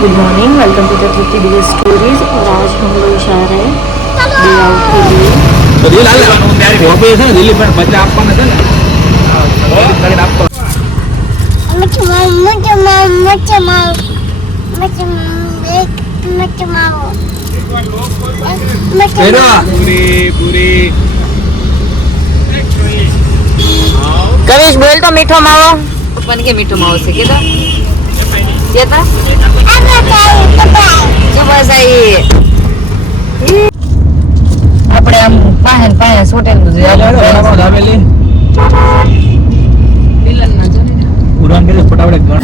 Good morning, welcome to the Tripti Divya stories. और आज हम लोग जा रहे हैं डे आउट के लिए। तो दिल हाल वो पे છે ને દિલ્હી પણ બચ્ચા આપવાના છે ને કરીને આપવા પૂરી कविश बोल तो मीठो माવો पप्पा के मीठो माવો से के तो ये था जो बस आई આપણે આમ પાહન પાહન સોટેલ દાવેલી વિલન ના જો ને ઉડાન કે ફટાફટ ગણ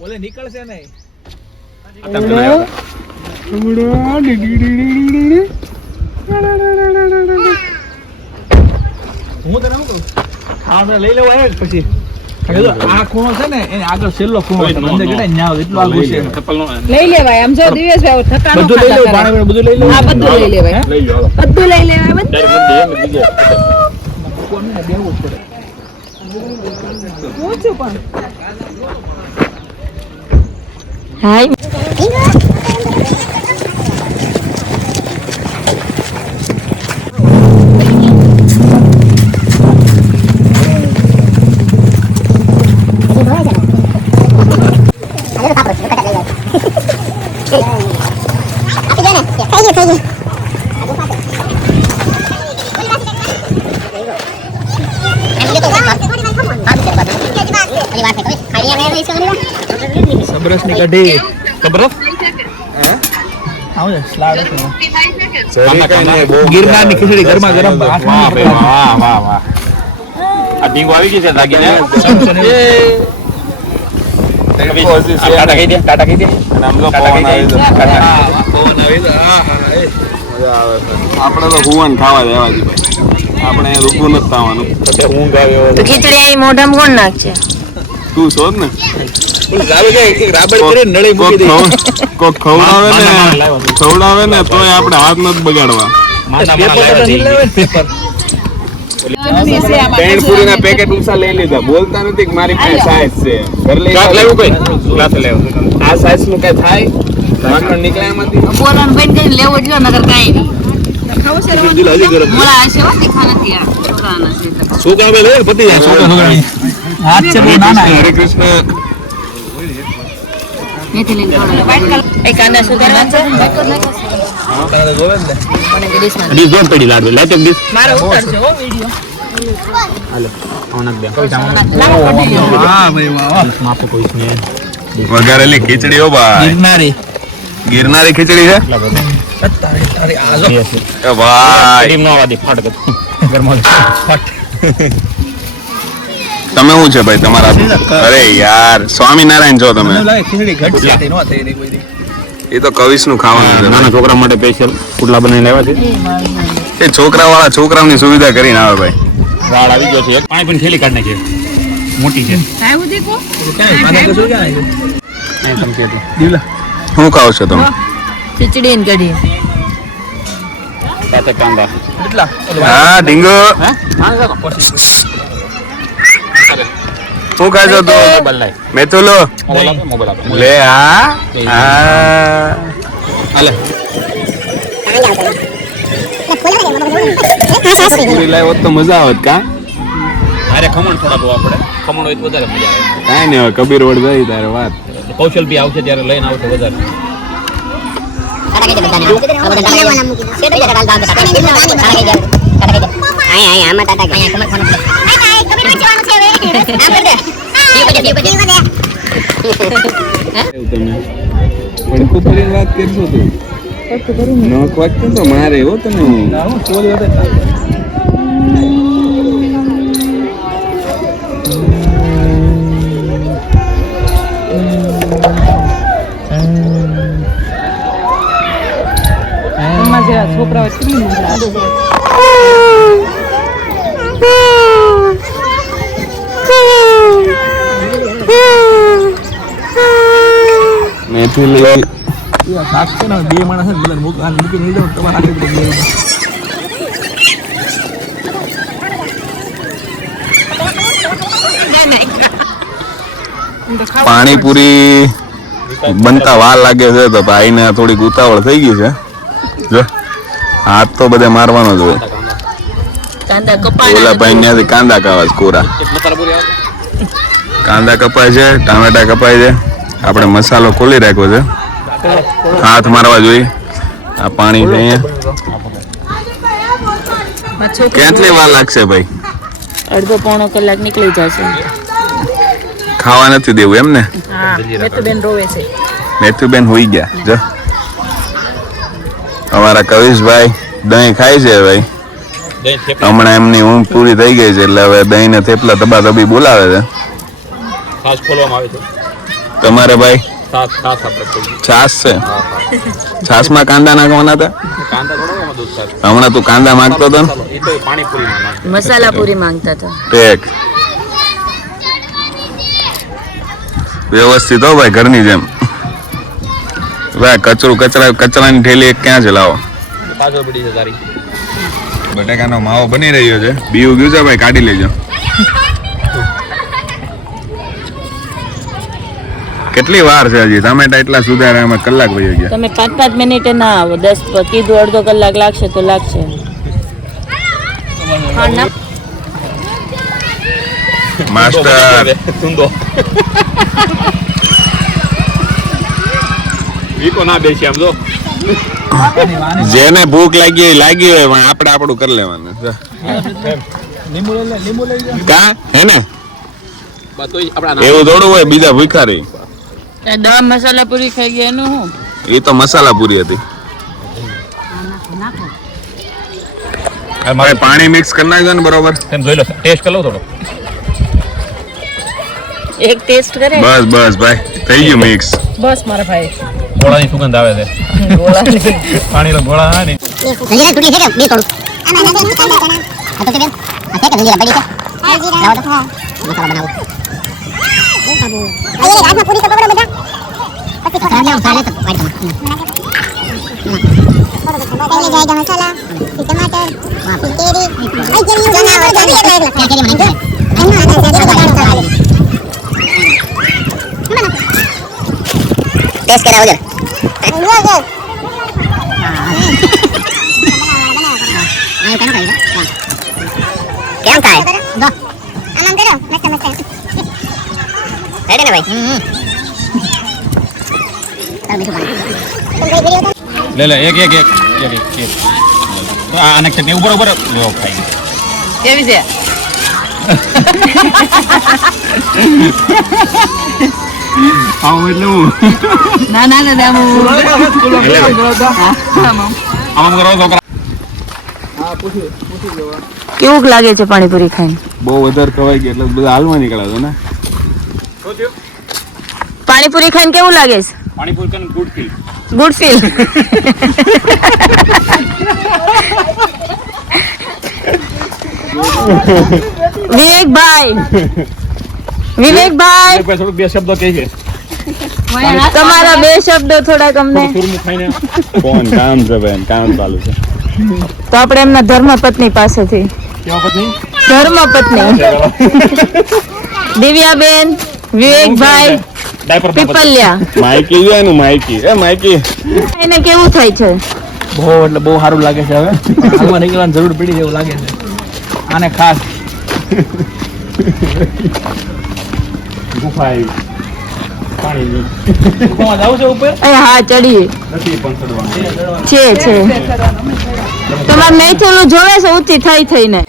ઓલે નીકળશે નહીં અટક કરાયો હું તને શું કહું ખાવા લઈ લેવા આવે પછી આ ખૂણો છે ને એને આગળ છેલ્લો ખૂણો છે અંદર ગડા ન્યાવ એટલું આગળ છે લઈ લેવાય આમ જો દિવેશભાઈ ઠકાણો બધું લઈ લો પાણી બધું લઈ લો આ બધું લઈ લેવાય લઈ લો બધું લઈ લેવાય બધું કોને બેહવું પડે પૂછું પણ હાય સબરસ ની કઢી સબરસ આવું સ્લાડ ગિરનાર ની ખીચડી ગરમા ગરમ વાહ વાહ વાહ વાહ આ ડીંગો આવી ગઈ છે લાગીને ટાટા કહી દે અને આમ લોકો પવન આવી દે આપણે તો હુવન ખાવા દેવાજી ભાઈ આપણે રૂપું નથી ખાવાનું ઊંઘ આવ્યો તો ખીચડી આઈ મોઢામાં કોણ નાખશે તું શોધ ને ખવડાવે ને તોય આપણે હાથ નથી બગાડવા પેણપુરી ના પેકેટ ઉસા લઈ લીધા બોલતા નથી કે મારી પાસે સાઈઝ છે ઘર લઈ લેવું કઈ ગ્લાસ લેવું આ સાઈઝ નું કઈ થાય માખણ નીકળે એમાંથી બોલવાનું બંધ કરીને લેવો જ નગર કાઈ નહીં દિલ હજી ગરમ મોળા હશે હો તીખા નથી આ છોકરાના છે છોકરા બે લે પતિ જાય છોકરા હાથ છે બહુ નાના હરે કૃષ્ણ મેથી લઈને થોડો વાઈટ કલર એ કાંદા સુધારવા છે હા કાંદા ગોવેલ ને મને કે ડીશ માં ડીશ દોન પડી લાડુ લાઈટ એક ડીશ મારો ઉતરશે હો વિડિયો હાલો ઓનક દે હા ભાઈ વાહ માપો કોઈ છે વઘારેલી ખીચડી હો ભાઈ ગિરનારી ખીચડી છે અરે આજો એ ભાઈ ટીમ નો વાદી ફાટ ગરમો ફાટ તમે શું છે ભાઈ તમારા અરે યાર સ્વામિનારાયણ છો તમે એ તો કવિશ નું ખાવાનું છે નાના છોકરા માટે સ્પેશિયલ પુડલા બનાવીને આવ્યા છે એ છોકરા વાળા છોકરાઓની સુવિધા કરીને આવે ભાઈ વાળ આવી ગયો છે પાણી પણ થેલી કાઢ નાખી મોટી છે આવું દેખો શું ખાવ છો તમે ખીચડી ને કઢી સાથે કાંદા હા ડીંગો શું ખાજો તો મેતુલો લે હા હાલે પૂરી લાવ્યો તો મજા આવત કા અરે ખમણ થોડા બહુ આપણે ખમણ હોય તો વધારે મજા આવે કાંઈ નહીં હવે કબીર વડ જાય તારે વાત કૌશલ બી આવશે ત્યારે લઈને આવશે વધારે વાત કરશો તું નોક વાગતો તો મારે એવો તને છોકરાઓ કેટલી મજા આવે. મેથી લઈ શાક છે ને બે માણસ છે ને મૂકી લઈ જાવ તમારે આગળ બધું પાણીપુરી બનતા વાર લાગે છે તો ભાઈને થોડીક ઉતાવળ થઈ ગઈ છે. જો હાથ તો બધે મારવાનો જ હોય. કાંદા ઓલા કપાણા ભાઈ ત્યાંથી કાંદા કાવા છે કોરા. કાંદા કપાય છે, ટામેટા કપાય છે. આપણે મસાલો ખોલી રાખ્યો છે, હાથ મારવા જોઈએ. આ પાણી છે કેટલી વાર લાગશે ભાઈ? અડધો પોણો કલાક નીકળી જશે. ખાવા નથી દેવું એમ ને? હા, મેતુબેન રોવે છે. મેથુબેન હોઈ ગયા. જો અમારા કવિશભાઈ દહીં ખાય છે ભાઈ. હમણાં એમની ઊંઘ પૂરી થઈ ગઈ છે એટલે હવે દહીં ને થેપલા તબાતબી બોલાવે છે. તમારે ભાઈ છાસ છે? છાસમાં કાંદા નાખવાના હતા? હમણાં તું કાંદા માંગતો હતો ને? મસાલા પૂરી માંગતા હતા. ટેક વ્યવસ્થિત હો ભાઈ, ઘરની જેમ. ભાઈ કચરાની થેલી એક ક્યાં છે? લાવો. બટાકાનો માવો બની રહ્યો છે. બીયું ગયું છે ભાઈ, કાઢી લેજો. કેટલી વાર છે હજી? ટમેટા એટલા સુધારા એમાં કલાક વહી ગયા. તમે 5-5 મિનિટે ના આવો. 10 કીધું અડધો કલાક લાગશે તો લાગશે. માસ્ટર જેને ભૂખ લાગી હોય પણ આપણે આપણું કરી લેવાનું. કા હે ને? એવું થોડું હોય બીજા ભૂખા રહી. દમ મસાલા પૂરી ખાઈ ગયા એનું હું? એ તો મસાલા પૂરી હતી. પાણી મિક્સ કરી નાખજો ને બરોબર. જોઈ લો, ટેસ્ટ કરી લો થોડો. એક ટેસ્ટ કરે. બસ બસ ભાઈ, થઈ ગયું મિક્સ. બસ મારા ભાઈ. ગોળાની સુગંધ આવે છે. પાણીનો ગોળા આવે ને. જલ્દી ટુકડી છે કે બે થોડું આમાં નાખે કાંદા ચણા આ તો કે બેન આ છે કે જલ્દી પડી છે લાવો તો મસાલા બનાવો અરે હાથમાં પૂરી તો પકડો બધા પછી ખાલી સાલે તો પાડી દો पहले जाएगा मसाला फिर टमाटर फिर केरी आई केरी चना और केरी केरी મને टेस्ट करा उधर કેમ થાય દો આમ કરો મસ્ત મસ્ત રેડી ને ભાઈ લે લે એક આને ચટણી ઉપર લો ખાઈ કેવી છે? આવું એટલે હું ના ના ના આમ કરો છોકરા. કેવું લાગે છે પાણીપુરી ખાઈને? બહુ વધારે ખવાઈ ગયું એટલે બધા હાલમાં નીકળ્યા ને. પાણીપુરી ખાઈને કેવું લાગે છે? પાણીપુરી કન ગુડ ફીલ. Good feel. વિવેકભાઈ થોડુંક બે શબ્દો કહે છે. તમારા બે શબ્દો થોડાક અમને. કોણ કામ છે બેન? કામ ચાલુ છે તો આપણે એમના ધર્મપત્ની પાસેથી. કેવા પત્ની? ધર્મપત્ની દિવ્યાબેન, વિવેકભાઈ, પીપલિયા. માઈકી છે ને, માઈકી એ માઈકી એને કેવું થાય છે? બહુ એટલે બહુ સારું લાગે છે. હવે હાલમાં નીકળવાની જરૂર પડી જેવું લાગે છે આને ખાસ. ગુફા આવી પાણીની ગુફામાં જાવ છે ઉપર? હા ચડીએ નથી પણ ચડવાનું છે. તમારે મેથીનું જોવે છે ઊંચી થઈ થઈને?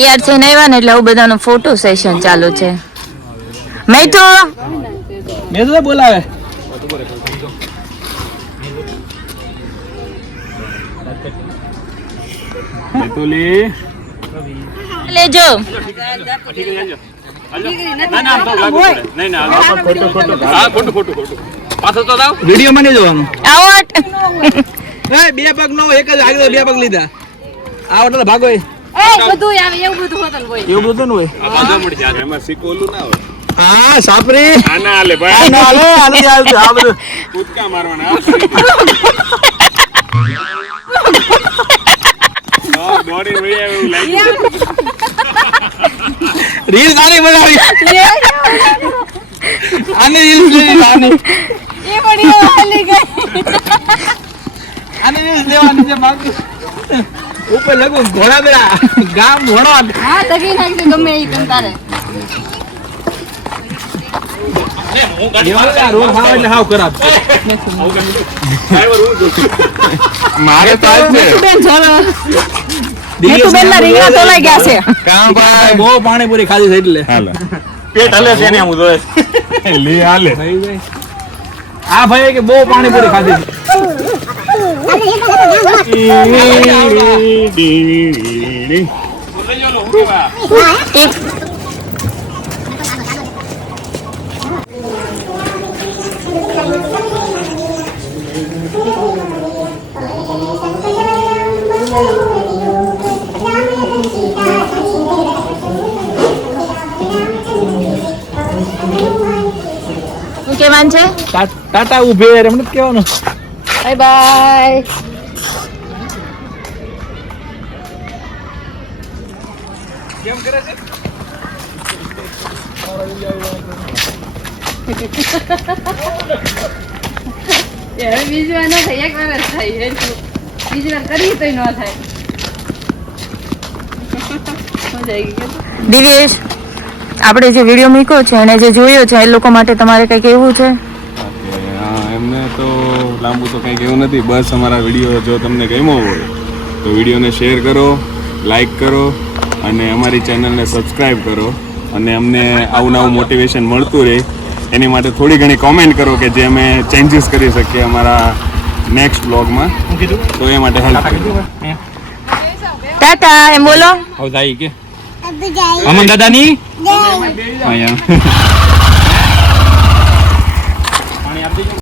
તૈયાર થઈને આવ્યા ને એટલે આવું બધાનું ફોટો સેશન ચાલુ છે. મૈથુ મેં તો બોલાવે બેતુલી લેજો. વિડીયો માં નહીં જોવાનું. આવટ બે પગ નો એક જ આગળ બે પગ લીધા આ એટલે ભાગો એવું બધું ન હોય. એમાં સિકોલું ના હોય. હા સાપરી આના હાલે ભાઈ, ના હાલે આની હાલતું આ બધું કૂદકા મારવાના. દોડી વળી આવે એવું લાગ્યું. રીલ સારી બનાવી આની રીલ આની આની રીલ લેવાની છે બાકી ઉપર લગુ ઘોડા બેડા ગામ ઘોડો રોડ ખાવ એટલે હાવ ખરાબ મારે તો આજ છે. કામ ભાઈ બહુ પાણીપુરી ખાધી છે એટલે હાલો. પેટ હલે છે ને હું જોયે. લે હાલે. આ ભાઈ કે બહુ પાણીપુરી ખાધી છે. શું કહેવાનું છે? ટાટા ઉભે એમ નથી કહેવાનું. Bye bye. કેમ કરે છે? બીજી વાર ન થાય, એક વાર જ થાય. બીજી વાર કરી તો ન થાય. મજા આવી ગઈ. દિવેશ, આપણે જે વિડીયો મૂક્યો છે અને જે જોયો છે એ લોકો માટે તમારે કંઈ કહેવું છે? એમને તો લાંબુ તો કંઈ કહેવું નથી. બસ અમારા વિડીયો જો તમને ગમ્યો હોય તો વિડીયોને શેર કરો, લાઈક કરો અને અમારી ચેનલને સબસ્ક્રાઈબ કરો અને અમને આવું નવું મોટિવેશન મળતું રહે એની માટે થોડી ઘણી કોમેન્ટ કરો કે જે અમે ચેન્જીસ કરી શકીએ અમારા નેક્સ્ટ બ્લોગમાં. તો એ માટે હેલ્પ કરો. ટાટા એમ બોલો. અમન દાદાની જય અહીંયા